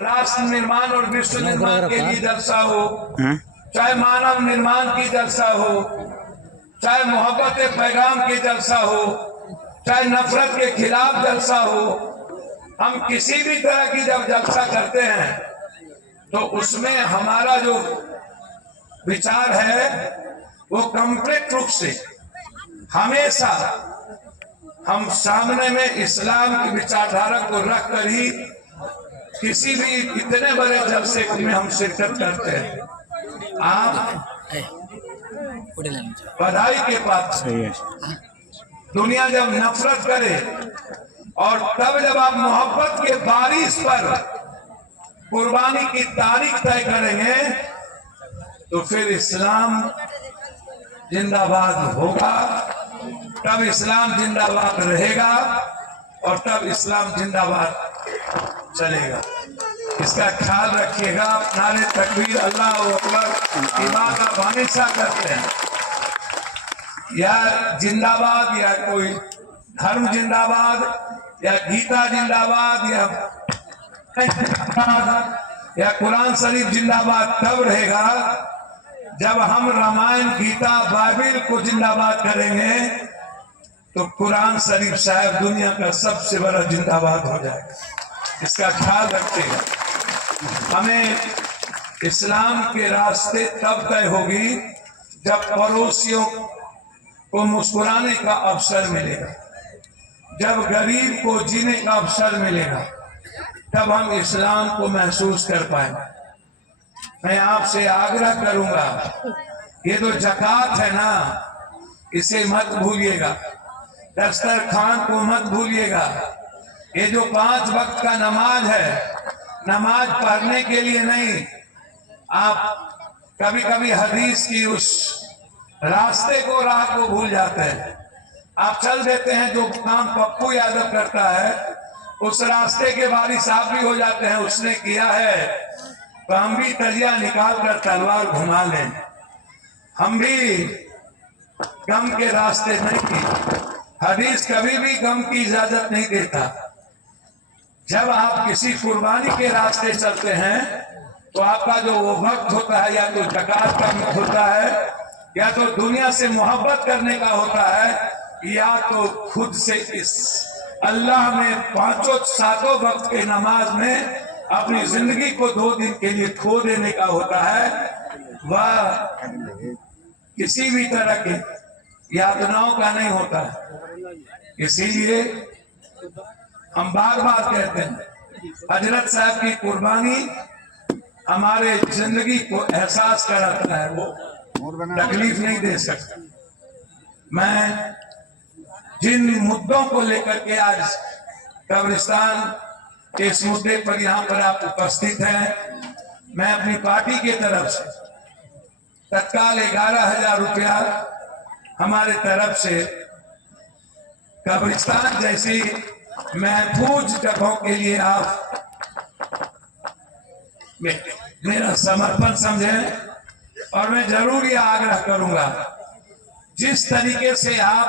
राष्ट्र निर्माण और विश्व निर्माण के लिए जलसा हो, चाहे मानव निर्माण की जलसा हो, चाहे मोहब्बत पैगाम की जलसा हो, चाहे नफरत के खिलाफ जलसा हो, हम किसी भी तरह की जब जलसा करते हैं तो उसमें हमारा जो विचार है वो कंप्लीट रूप से हमेशा हम सामने में इस्लाम की विचारधारा को रख कर ही किसी भी इतने बड़े जलसे में हम शिरकत करते हैं। आप बधाई के पात्र। दुनिया जब नफरत करे और तब जब आप मोहब्बत के बारिश पर कुर्बानी की तारीख तय करेंगे तो फिर इस्लाम जिंदाबाद होगा, तब इस्लाम जिंदाबाद रहेगा और तब इस्लाम जिंदाबाद चलेगा। इसका ख्याल रखिएगा। नारे तकबीर, अल्लाह अकबर ईमान का हमेशा करते हैं, या जिंदाबाद या कोई धर्म जिंदाबाद या गीता जिंदाबाद या कुरान शरीफ जिंदाबाद तब रहेगा जब हम रामायण गीता बाइबिल को जिंदाबाद करेंगे तो कुरान शरीफ शायद दुनिया का सबसे बड़ा जिंदाबाद हो जाएगा। इसका ख्याल रखिएगा। हमें इस्लाम के रास्ते तब तय होगी जब पड़ोसियों को मुस्कुराने का अवसर मिलेगा, जब गरीब को जीने का अवसर मिलेगा, तब हम इस्लाम को महसूस कर पाएंगे। मैं आपसे आग्रह करूंगा, ये तो ज़कात है ना, इसे मत भूलिएगा। दस्तरखान को मत भूलिएगा। ये जो 5 वक्त का नमाज है, नमाज पढ़ने के लिए नहीं। आप कभी कभी हदीस की उस रास्ते को, राह को भूल जाते हैं। आप चल देते हैं, जो काम पप्पू यादव करता है उस रास्ते के बारी साहब भी हो जाते हैं, उसने किया है तो हम भी तजिया निकाल कर तलवार घुमा लें। हम भी गम के रास्ते नहीं की। हदीस कभी भी गम की इजाजत नहीं देता। जब आप किसी कुर्बानी के रास्ते चलते हैं तो आपका जो वो वक्त होता है, या तो ज़कात का वक्त होता है, या तो दुनिया से मोहब्बत करने का होता है, या तो खुद से इस अल्लाह में 5-7 वक्त के नमाज में अपनी जिंदगी को 2 दिन के लिए खो देने का होता है। वह किसी भी तरह के यातनाओं का नहीं होता है। इसीलिए हम बार बार कहते हैं, हजरत साहब की कुर्बानी हमारे जिंदगी को एहसास कराता है, वो तकलीफ नहीं दे सकता। मैं जिन मुद्दों को लेकर के आज कब्रिस्तान के इस मुद्दे पर यहाँ पर आप उपस्थित हैं, मैं अपनी पार्टी के तरफ से तत्काल 11,000 रुपया हमारे तरफ से कब्रिस्तान जैसी महफूज जगहों के लिए आप मेरा समर्पण समझें। और मैं जरूर यह आग्रह करूंगा, जिस तरीके से आप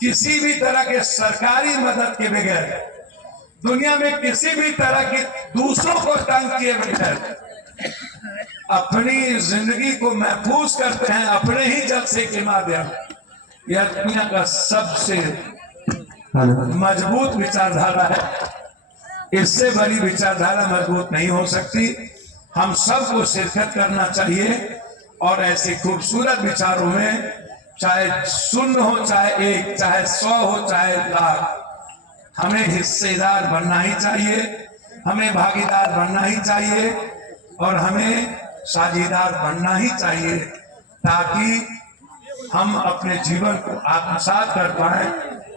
किसी भी तरह के सरकारी मदद के बगैर, दुनिया में किसी भी तरह की दूसरों को तंग किए बगैर अपनी जिंदगी को महफूज करते हैं अपने ही जलसे के माध्यम, यह दुनिया का सबसे मजबूत विचारधारा है। इससे बड़ी विचारधारा मजबूत नहीं हो सकती। हम सबको शिरकत करना चाहिए और ऐसे खूबसूरत विचारों में, चाहे 0 हो, चाहे 1, चाहे 100 हो, चाहे 1,00,000, हमें हिस्सेदार बनना ही चाहिए, हमें भागीदार बनना ही चाहिए और हमें साझेदार बनना ही चाहिए, ताकि हम अपने जीवन को आत्मसात कर पाए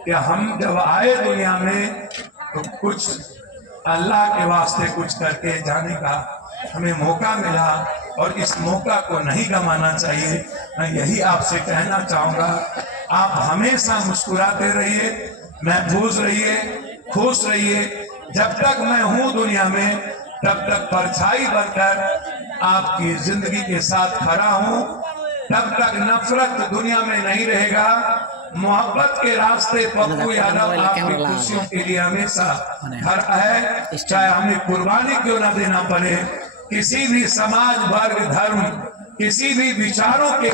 कि हम जब आए दुनिया में तो कुछ अल्लाह के वास्ते कुछ करके जाने का हमें मौका मिला, और इस मौका को नहीं गंवाना चाहिए। मैं यही आपसे कहना चाहूँगा, आप हमेशा मुस्कुराते रहिए, महफूज रहिए, खुश रहिए। जब तक मैं हूँ दुनिया में, तब तक परछाई बनकर आपकी जिंदगी के साथ खड़ा हूँ। तब तक नफरत दुनिया में नहीं रहेगा, मोहब्बत के रास्ते पप्पू यादव आपकी खुशियों के लिए हमेशा खड़ा है, चाहे हमें कुर्बानी क्यों ना देना पड़े। किसी भी समाज, वर्ग, धर्म, किसी भी विचारों के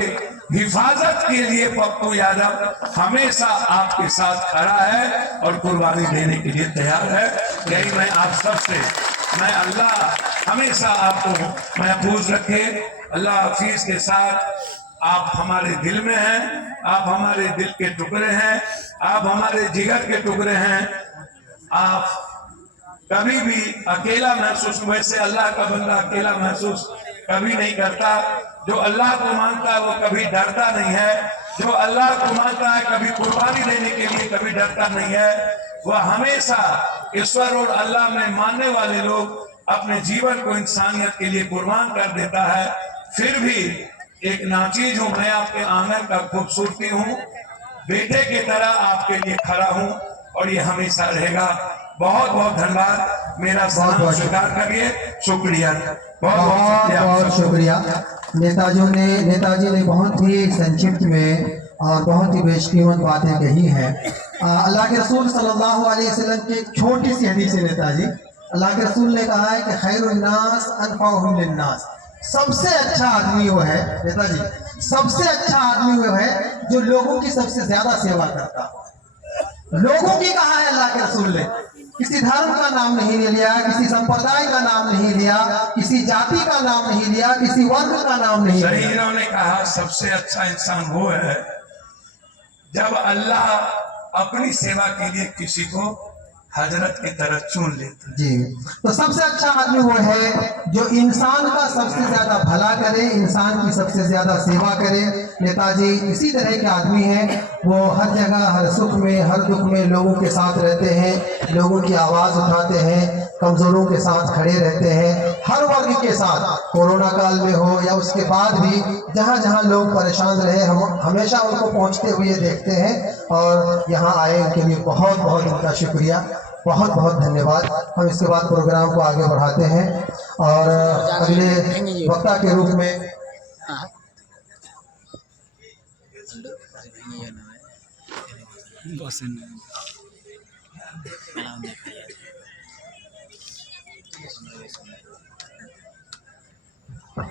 हिफाजत के लिए पप्पू यादव हमेशा आपके साथ खड़ा है और कुर्बानी देने के लिए तैयार है। यही मैं आप सबसे, मैं अल्लाह हमेशा आपको महफूज रखे। अल्लाह हाफिज के साथ आप हमारे दिल में हैं, आप हमारे दिल के टुकड़े हैं, आप हमारे जिगर के टुकड़े हैं। आप कभी भी अकेला महसूस, वैसे अल्लाह का बंदा अकेला महसूस कभी नहीं करता। जो अल्लाह को मानता है वो कभी डरता नहीं है, जो अल्लाह को मानता है कभी कुर्बानी देने के लिए कभी डरता नहीं है। वह हमेशा ईश्वर और अल्लाह में मानने वाले लोग अपने जीवन को इंसानियत के लिए कुर्बान कर देता है। फिर भी एक नाचीज हूँ मैं, आपके आंगन का खूबसूरती हूँ, बेटे की तरह आपके लिए खड़ा हूँ और ये हमेशा रहेगा। बहुत बहुत धन्यवाद, मेरा सलाम स्वीकार करिए। शुक्रिया, बहुत बहुत शुक्रिया। नेताजी ने बहुत ही संक्षिप्त में और बहुत ही बेशकीमत बातें कही हैं। अल्लाह के रसूल सल्लल्लाहु अलैहि वसल्लम की एक छोटी सी हदीस है नेताजी। अल्लाह के रसूल ने कहा है कि खैरुन नास अनफअहुम लिन्नास, सबसे अच्छा आदमी वो है नेताजी, सबसे अच्छा आदमी वो है जो लोगों की सबसे ज्यादा सेवा करता। लोगों की कहा है अल्लाह के रसूल ने, किसी धर्म का नाम नहीं लिया, किसी संप्रदाय का नाम नहीं लिया, किसी जाति का नाम नहीं लिया, किसी वर्ग का नाम नहीं लिया। इन्होंने कहा सबसे अच्छा इंसान वो है जब अल्लाह अपनी सेवा के लिए किसी को हजरत की तरह चुन लेता जी। तो सबसे अच्छा आदमी वो है जो इंसान का सबसे ज्यादा भला करे, इंसान की सबसे ज्यादा सेवा करे। नेताजी इसी तरह के आदमी हैं, वो हर जगह, हर सुख में, हर दुख में लोगों के साथ रहते हैं, लोगों की आवाज़ उठाते हैं, कमज़ोरों के साथ खड़े रहते हैं, हर वर्ग के साथ, कोरोना काल में हो या उसके बाद भी जहाँ जहाँ लोग परेशान रहे हम हमेशा उनको पहुँचते हुए देखते हैं और यहाँ आए उनके लिए बहुत बहुत उनका शुक्रिया, बहुत बहुत धन्यवाद। हम इसके बाद प्रोग्राम को आगे बढ़ाते हैं और अगले वक्ता के रूप में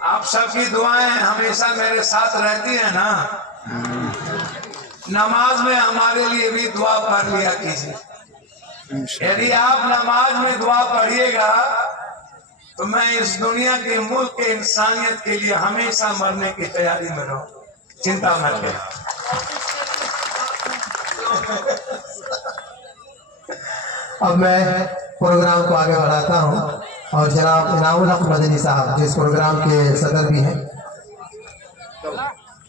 आप सबकी दुआएं हमेशा मेरे साथ रहती है ना। नमाज में हमारे लिए भी दुआ पढ़ लिया कीजिए। यदि आप नमाज में दुआ पढ़िएगा तो मैं इस दुनिया के मुल्क के इंसानियत के लिए हमेशा मरने की तैयारी में रहूं, चिंता मत करें। अब मैं प्रोग्राम को आगे बढ़ाता हूं और जनाब इनामुल हक मदनी साहब जो इस प्रोग्राम के सदर भी हैं